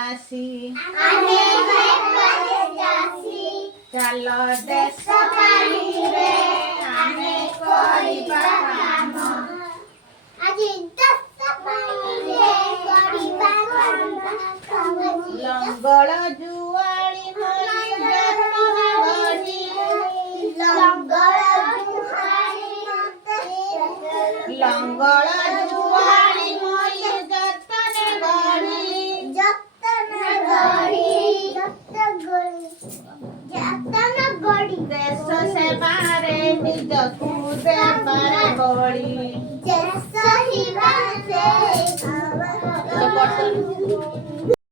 जासी चलो देश पानी रे आमे करिबा काम আজি দেশ পানি রে করিবা কাম लंगड़ जुआली मोई जतन गढ़ी लंगड़ जुआली मोई जतन गढ़ी देश से बारे निज खुदे बारे बड़ी